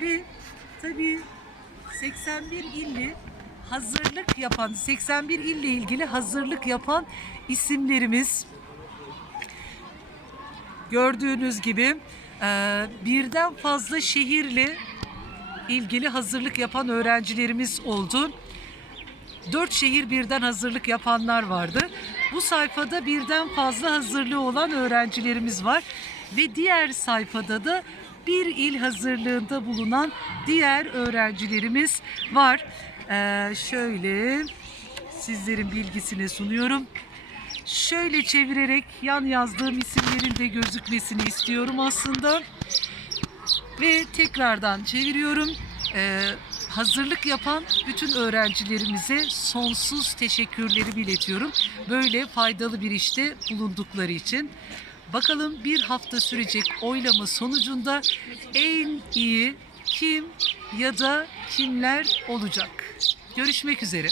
ve tabii 81 illi hazırlık yapan 81 ille ilgili hazırlık yapan isimlerimiz gördüğünüz gibi e, birden fazla şehirle ilgili hazırlık yapan öğrencilerimiz oldu. Dört şehir birden hazırlık yapanlar vardı. Bu sayfada birden fazla hazırlığı olan öğrencilerimiz var. Ve diğer sayfada da bir il hazırlığında bulunan diğer öğrencilerimiz var. Ee, şöyle sizlerin bilgisine sunuyorum. Şöyle çevirerek yan yazdığım isimlerin de gözükmesini istiyorum aslında. Ve tekrardan çeviriyorum. Ee, hazırlık yapan bütün öğrencilerimize sonsuz teşekkürlerimi iletiyorum. Böyle faydalı bir işte bulundukları için. Bakalım bir hafta sürecek oylama sonucunda en iyi kim ya da kimler olacak? Görüşmek üzere.